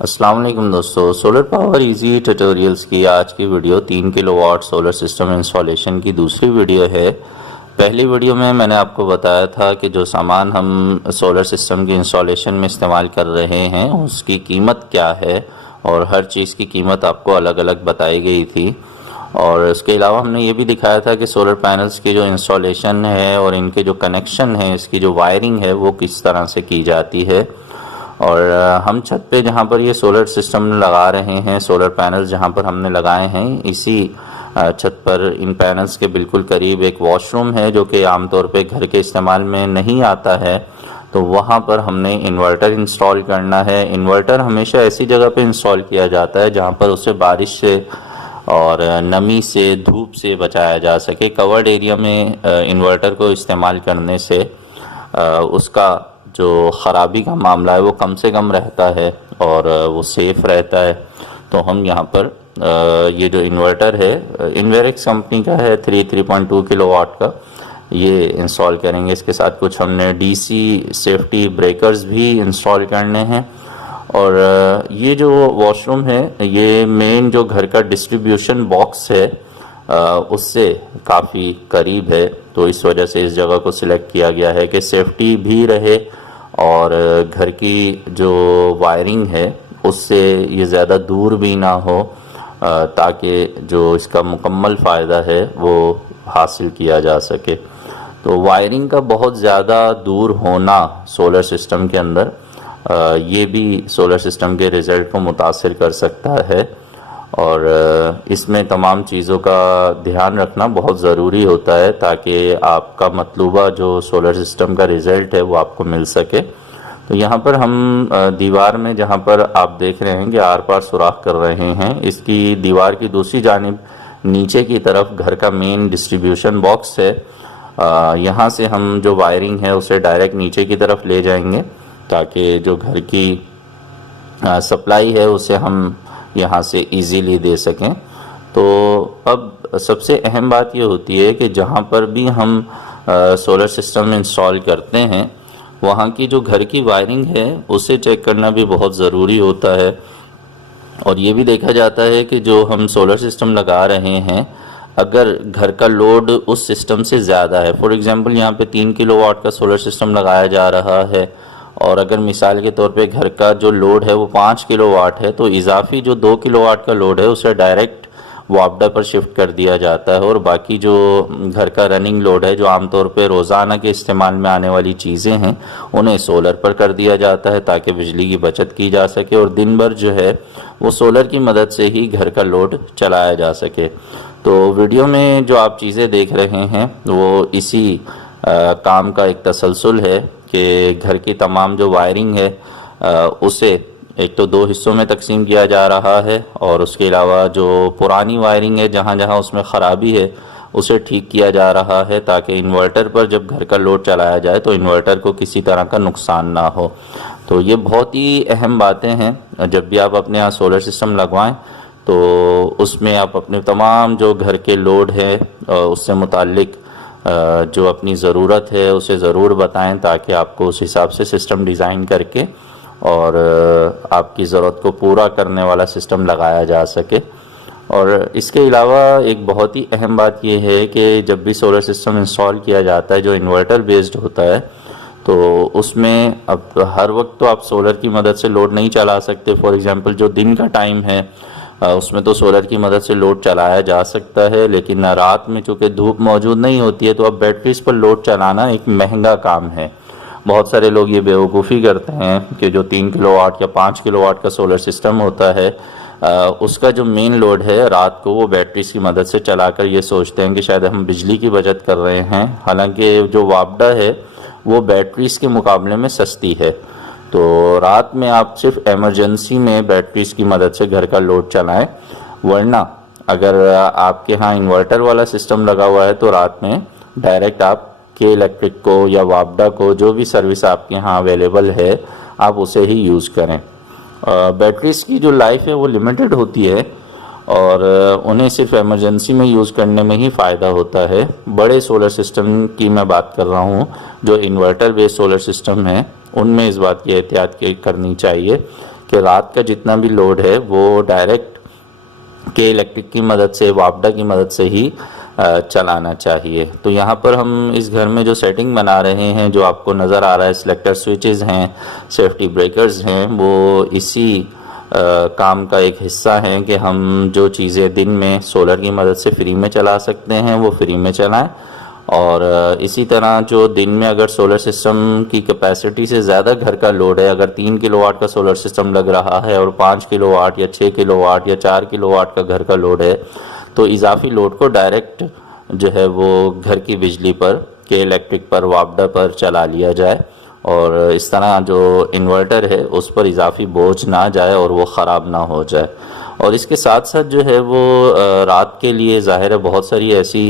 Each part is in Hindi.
अस्सलाम वालेकुम दोस्तों, सोलर पावर इजी ट्यूटोरियल्स की आज की video 3 kilowatt solar system installation की दूसरी वीडियो है। पहली वीडियो में मैंने आपको बताया था कि जो सामान हम सोलर सिस्टम की इंस्टॉलेशन में इस्तेमाल कर रहे हैं उसकी कीमत क्या है और हर चीज़ की कीमत आपको अलग अलग बताई गई थी। और इसके अलावा हमने ये भी दिखाया था कि सोलर पैनल्स की जो इंस्टॉलेशन है और इनके जो कनेक्शन है, इसकी जो वायरिंग है वो किस तरह से की जाती है। और हम छत पे जहाँ पर ये सोलर सिस्टम लगा रहे हैं, सोलर पैनल्स जहाँ पर हमने लगाए हैं, इसी छत पर इन पैनल्स के बिल्कुल करीब एक वॉशरूम है जो कि आमतौर पे घर के इस्तेमाल में नहीं आता है। तो वहाँ पर हमने इन्वर्टर इंस्टॉल करना है। इन्वर्टर हमेशा ऐसी जगह पे इंस्टॉल किया जाता है जहाँ पर उसे बारिश से और नमी से, धूप से बचाया जा सके। कवर्ड एरिया में इन्वर्टर को इस्तेमाल करने से उसका जो ख़राबी का मामला है वो कम से कम रहता है और वो सेफ़ रहता है। तो हम यहाँ पर ये जो इन्वर्टर है इन्वेरिक्स कंपनी का है, 3.2 किलोवाट का, ये इंस्टॉल करेंगे। इसके साथ कुछ हमने डीसी सेफ्टी ब्रेकर्स भी इंस्टॉल करने हैं। और ये जो वॉशरूम है ये मेन जो घर का डिस्ट्रीब्यूशन बॉक्स है उससे काफ़ी करीब है, तो इस वजह से इस जगह को सिलेक्ट किया गया है कि सेफ्टी भी रहे और घर की जो वायरिंग है उससे ये ज़्यादा दूर भी ना हो, ताकि जो इसका मुकम्मल फ़ायदा है वो हासिल किया जा सके। तो वायरिंग का बहुत ज़्यादा दूर होना सोलर सिस्टम के अंदर ये भी सोलर सिस्टम के रिज़ल्ट को मुतासिर कर सकता है और इसमें तमाम चीज़ों का ध्यान रखना बहुत ज़रूरी होता है ताकि आपका मतलूबा जो सोलर सिस्टम का रिज़ल्ट है वो आपको मिल सके। तो यहाँ पर हम दीवार में, जहाँ पर आप देख रहे हैं कि आर पार सुराख कर रहे हैं, इसकी दीवार की दूसरी जानिब नीचे की तरफ घर का मेन डिस्ट्रीब्यूशन बॉक्स है। यहाँ से हम जो वायरिंग है उसे डायरेक्ट नीचे की तरफ ले जाएंगे ताकि जो घर की सप्लाई है उसे हम यहाँ से इजीली दे सकें। तो अब सबसे अहम बात ये होती है कि जहाँ पर भी हम सोलर सिस्टम इंस्टॉल करते हैं वहाँ की जो घर की वायरिंग है उसे चेक करना भी बहुत ज़रूरी होता है। और ये भी देखा जाता है कि जो हम सोलर सिस्टम लगा रहे हैं, अगर घर का लोड उस सिस्टम से ज़्यादा है, फॉर एग्ज़ाम्पल यहाँ पे 3 किलोवाट का सोलर सिस्टम लगाया जा रहा है और अगर मिसाल के तौर पे घर का जो लोड है वो 5 किलोवाट है, तो इजाफी जो 2 किलोवाट का लोड है उसे डायरेक्ट वापडा पर शिफ्ट कर दिया जाता है और बाकी जो घर का रनिंग लोड है, जो आमतौर पे रोज़ाना के इस्तेमाल में आने वाली चीज़ें हैं, उन्हें सोलर पर कर दिया जाता है ताकि बिजली की बचत की जा सके और दिन भर जो है वो सोलर की मदद से ही घर का लोड चलाया जा सके। तो वीडियो में जो आप चीज़ें देख रहे हैं वो इसी काम का एक तसलसल है कि घर की तमाम जो वायरिंग है उसे एक तो 2 हिस्सों में तकसीम किया जा रहा है और उसके अलावा जो पुरानी वायरिंग है जहाँ जहाँ उसमें ख़राबी है उसे ठीक किया जा रहा है ताकि इन्वर्टर पर जब घर का लोड चलाया जाए तो इन्वर्टर को किसी तरह का नुकसान ना हो। तो ये बहुत ही अहम बातें हैं। जब भी आप अपने यहाँ सोलर सिस्टम लगवाएं तो उसमें आप अपने तमाम जो घर के लोड है उससे मुताल्लिक जो अपनी ज़रूरत है उसे ज़रूर बताएं ताकि आपको उस हिसाब से सिस्टम डिज़ाइन करके और आपकी ज़रूरत को पूरा करने वाला सिस्टम लगाया जा सके। और इसके अलावा एक बहुत ही अहम बात यह है कि जब भी सोलर सिस्टम इंस्टॉल किया जाता है जो इन्वर्टर बेस्ड होता है, तो उसमें अब हर वक्त तो आप सोलर की मदद से लोड नहीं चला सकते। फॉर एग्ज़ाम्पल जो दिन का टाइम है उसमें तो सोलर की मदद से लोड चलाया जा सकता है, लेकिन रात में चूँकि धूप मौजूद नहीं होती है तो अब बैटरीज पर लोड चलाना एक महंगा काम है। बहुत सारे लोग ये बेवकूफ़ी करते हैं कि जो 3 किलोवाट या 5 किलोवाट का सोलर सिस्टम होता है उसका जो मेन लोड है रात को वो बैटरीज की मदद से चलाकर ये सोचते हैं कि शायद हम बिजली की बचत कर रहे हैं, हालांकि जो वापडा है वो बैटरीज के मुकाबले में सस्ती है। तो रात में आप सिर्फ इमरजेंसी में बैटरीज की मदद से घर का लोड चलाएं, वरना अगर आपके यहाँ इन्वर्टर वाला सिस्टम लगा हुआ है तो रात में डायरेक्ट आप के इलेक्ट्रिक को या वापडा को, जो भी सर्विस आपके यहाँ अवेलेबल है, आप उसे ही यूज़ करें। बैटरीज की जो लाइफ है वो लिमिटेड होती है और उन्हें सिर्फ इमरजेंसी में यूज़ करने में ही फ़ायदा होता है। बड़े सोलर सिस्टम की मैं बात कर रहा हूँ, जो इन्वर्टर बेस्ड सोलर सिस्टम है, उनमें इस बात की एहतियात करनी चाहिए कि रात का जितना भी लोड है वो डायरेक्ट के इलेक्ट्रिक की मदद से, वापडा की मदद से ही चलाना चाहिए। तो यहाँ पर हम इस घर में जो सेटिंग बना रहे हैं, जो आपको नज़र आ रहा है, सिलेक्टर स्विचेस हैं, सेफ्टी ब्रेकर्स हैं, वो इसी काम का एक हिस्सा है कि हम जो चीज़ें दिन में सोलर की मदद से फ्री में चला सकते हैं वो फ्री में चलाएं। और इसी तरह जो दिन में अगर सोलर सिस्टम की कैपेसिटी से ज़्यादा घर का लोड है, अगर 3 किलोवाट का सोलर सिस्टम लग रहा है और 5 किलोवाट या 6 किलोवाट या 4 किलोवाट का घर का लोड है, तो इजाफी लोड को डायरेक्ट जो है वो घर की बिजली पर, के इलेक्ट्रिक पर, वापडा पर चला लिया जाए और इस तरह जो इन्वर्टर है उस पर इजाफी बोझ ना जाए और वो ख़राब ना हो जाए। और इसके साथ साथ जो है वो रात के लिए ज़ाहिर है बहुत सारी ऐसी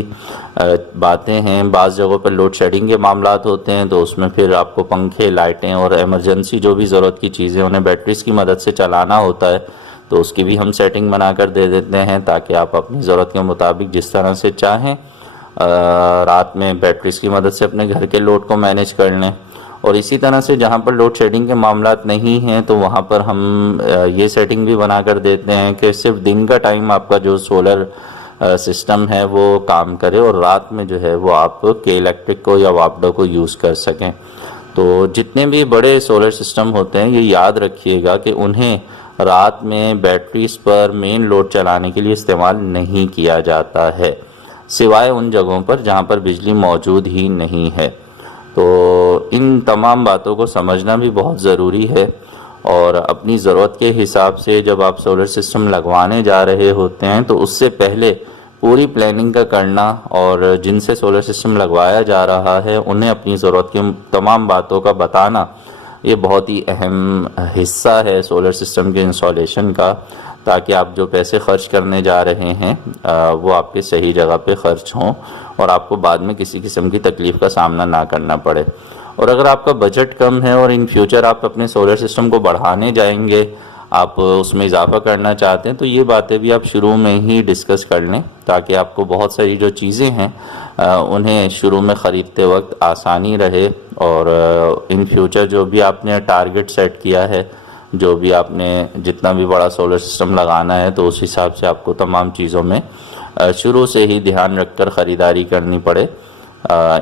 बातें हैं, बाज़ जगहों पर लोड शेडिंग के मामलात होते हैं, तो उसमें फिर आपको पंखे, लाइटें और एमरजेंसी जो भी ज़रूरत की चीज़ें उन्हें बैटरीज़ की मदद से चलाना होता है, तो उसकी भी हम सेटिंग बना कर दे देते हैं ताकि आप अपनी ज़रूरत के मुताबिक जिस तरह से चाहें रात में बैटरीज़ की मदद से अपने घर के लोड को मैनेज कर लें। और इसी तरह से जहाँ पर लोड शेडिंग के मामलात नहीं हैं तो वहाँ पर हम ये सेटिंग भी बना कर देते हैं कि सिर्फ दिन का टाइम आपका जो सोलर सिस्टम है वो काम करे और रात में जो है वो आप के इलेक्ट्रिक को या वापडा को यूज़ कर सकें। तो जितने भी बड़े सोलर सिस्टम होते हैं ये याद रखिएगा कि उन्हें रात में बैटरीज पर मेन लोड चलाने के लिए इस्तेमाल नहीं किया जाता है, सिवाय उन जगहों पर जहाँ पर बिजली मौजूद ही नहीं है। तो इन तमाम बातों को समझना भी बहुत ज़रूरी है और अपनी ज़रूरत के हिसाब से जब आप सोलर सिस्टम लगवाने जा रहे होते हैं तो उससे पहले पूरी प्लानिंग का करना और जिनसे सोलर सिस्टम लगवाया जा रहा है उन्हें अपनी ज़रूरत की तमाम बातों का बताना, ये बहुत ही अहम हिस्सा है सोलर सिस्टम के इंस्टॉलेशन का, ताकि आप जो पैसे खर्च करने जा रहे हैं वो आपके सही जगह पे खर्च हों और आपको बाद में किसी किस्म की तकलीफ़ का सामना ना करना पड़े। और अगर आपका बजट कम है और इन फ्यूचर आप अपने सोलर सिस्टम को बढ़ाने जाएंगे, आप उसमें इजाफा करना चाहते हैं, तो ये बातें भी आप शुरू में ही डिस्कस कर लें ताकि आपको बहुत सारी जो चीज़ें हैं उन्हें शुरू में ख़रीदते वक्त आसानी रहे। और इन फ्यूचर जो भी आपने टारगेट सेट किया है, जो भी आपने जितना भी बड़ा सोलर सिस्टम लगाना है, तो उस हिसाब से आपको तमाम चीज़ों में शुरू से ही ध्यान रखकर ख़रीदारी करनी पड़े।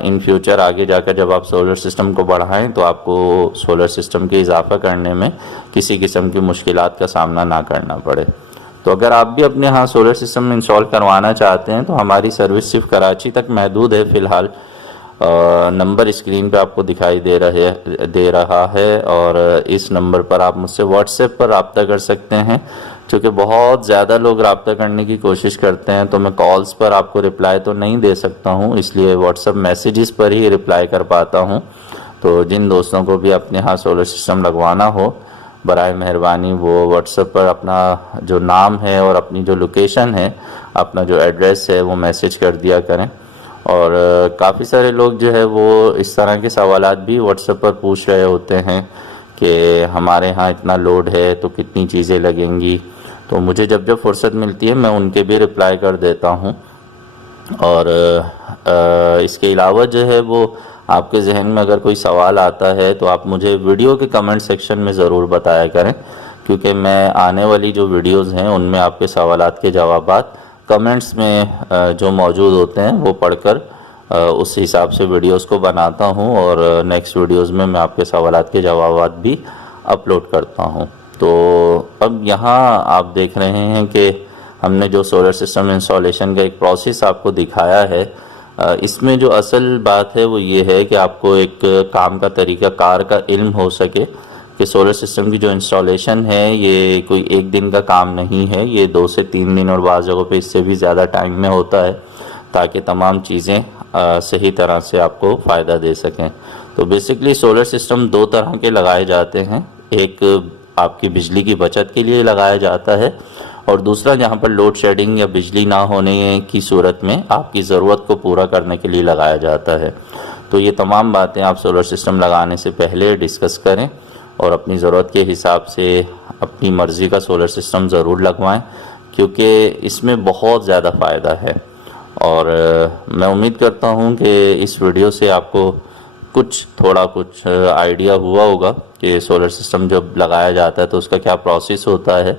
इन फ्यूचर आगे जाकर जब आप सोलर सिस्टम को बढ़ाएं तो आपको सोलर सिस्टम के इजाफा करने में किसी किस्म की मुश्किलात का सामना ना करना पड़े। तो अगर आप भी अपने यहाँ सोलर सिस्टम इंस्टॉल करवाना चाहते हैं तो हमारी सर्विस सिर्फ कराची तक महदूद है फ़िलहाल। नंबर स्क्रीन पे आपको दिखाई दे रहा है और इस नंबर पर आप मुझसे व्हाट्सएप पर रब्ता कर सकते हैं। क्योंकि बहुत ज़्यादा लोग रब्ता करने की कोशिश करते हैं तो मैं कॉल्स पर आपको रिप्लाई तो नहीं दे सकता हूँ, इसलिए व्हाट्सएप मैसेजेस पर ही रिप्लाई कर पाता हूँ। तो जिन दोस्तों को भी अपने यहाँ सोलर सिस्टम लगवाना हो, बराए मेहरबानी वो व्हाट्सएप पर अपना जो नाम है और अपनी जो लोकेशन है, अपना जो एड्रेस है वो मैसेज कर दिया करें। और काफ़ी सारे लोग जो है वो इस तरह के सवालात भी व्हाट्सएप पर पूछ रहे होते हैं कि हमारे यहाँ इतना लोड है तो कितनी चीज़ें लगेंगी, तो मुझे जब जब फुर्सत मिलती है मैं उनके भी रिप्लाई कर देता हूँ। और इसके अलावा जो है वो आपके जहन में अगर कोई सवाल आता है तो आप मुझे वीडियो के कमेंट सेक्शन में ज़रूर बताया करें, क्योंकि मैं आने वाली जो वीडियोज़ हैं उनमें आपके सवालात के जवाबात कमेंट्स में जो मौजूद होते हैं वो पढ़कर उस हिसाब से वीडियोस को बनाता हूं और नेक्स्ट वीडियोस में मैं आपके सवालात के जवाबात भी अपलोड करता हूं। तो अब यहाँ आप देख रहे हैं कि हमने जो सोलर सिस्टम इंस्टॉलेशन का एक प्रोसेस आपको दिखाया है, इसमें जो असल बात है वो ये है कि आपको एक काम का तरीका कार का इल्म हो सके कि सोलर सिस्टम की जो इंस्टॉलेशन है ये कोई एक दिन का काम नहीं है, ये 2 से 3 दिन और बाज़ जगहों पे इससे भी ज़्यादा टाइम में होता है, ताकि तमाम चीज़ें सही तरह से आपको फ़ायदा दे सकें। तो बेसिकली सोलर सिस्टम 2 तरह के लगाए जाते हैं, एक आपकी बिजली की बचत के लिए लगाया जाता है और दूसरा जहाँ पर लोड शेडिंग या बिजली ना होने की सूरत में आपकी ज़रूरत को पूरा करने के लिए लगाया जाता है। तो ये तमाम बातें आप सोलर सिस्टम लगाने से पहले डिस्कस करें और अपनी ज़रूरत के हिसाब से अपनी मर्ज़ी का सोलर सिस्टम ज़रूर लगवाएं, क्योंकि इसमें बहुत ज़्यादा फ़ायदा है। और मैं उम्मीद करता हूं कि इस वीडियो से आपको कुछ थोड़ा कुछ आइडिया हुआ होगा कि सोलर सिस्टम जब लगाया जाता है तो उसका क्या प्रोसेस होता है।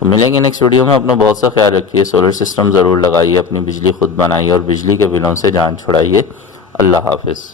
तो मिलेंगे नेक्स्ट वीडियो में। अपना बहुत सा ख्याल रखिए, सोलर सिस्टम ज़रूर लगाइए, अपनी बिजली खुद बनाइए और बिजली के बिलों से जान छुड़ाइए। अल्लाह हाफिज़।